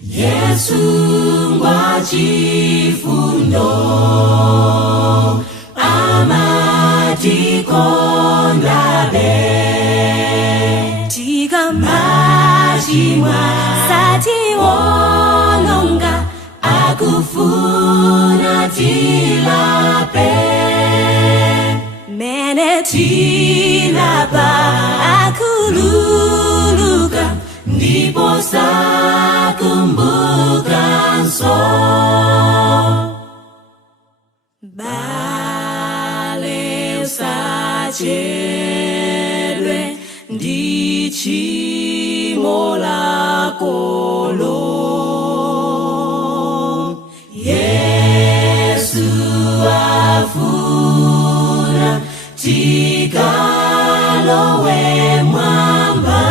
Yesu ngwachifundo amatikondabe tikamachimwa satiwolonga akufuna tilape mene tilapa akululuka ndipo sakumbuka nso bale usachedwe ndi tchimo lakolo Yesu afuna tikalowe mwamba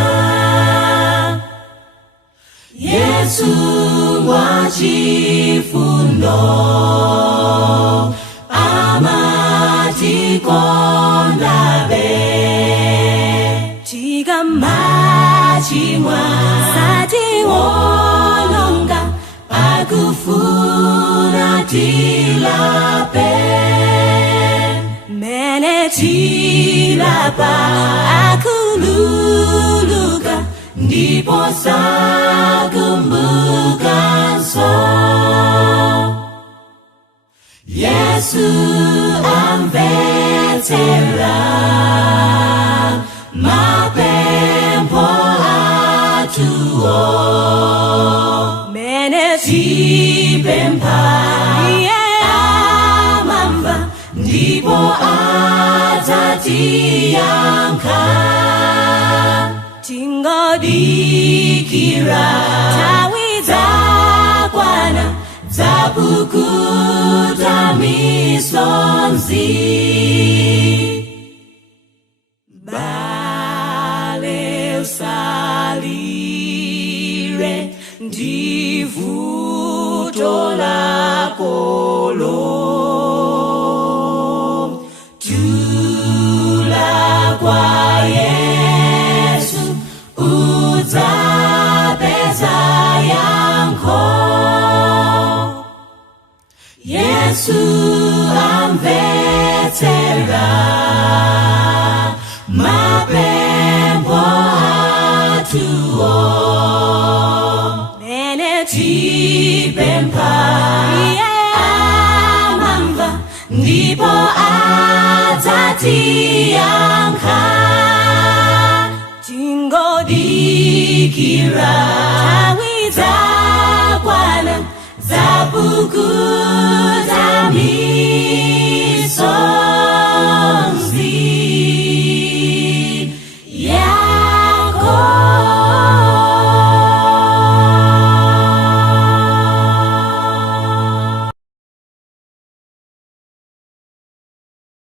Yesu ngwachifundo amatikondabe tikamachimwa satiwolonga akufuna tilape mene tilapa akululuka ndipo sakumbuka nso Yesu amvetsera mapempho atuwo mene tipempha amamva ndipo adzatiyankha tingodikira nthawi zakwana zapukuta misonzi bale usalire ndivuto lakolo tula kwa Yesu udzapeza yankho Yesu amvetsera mapempho atuwo mene tipempha amamva ndipo adzatiyankha tingodikira nthawi zakwana zapukuta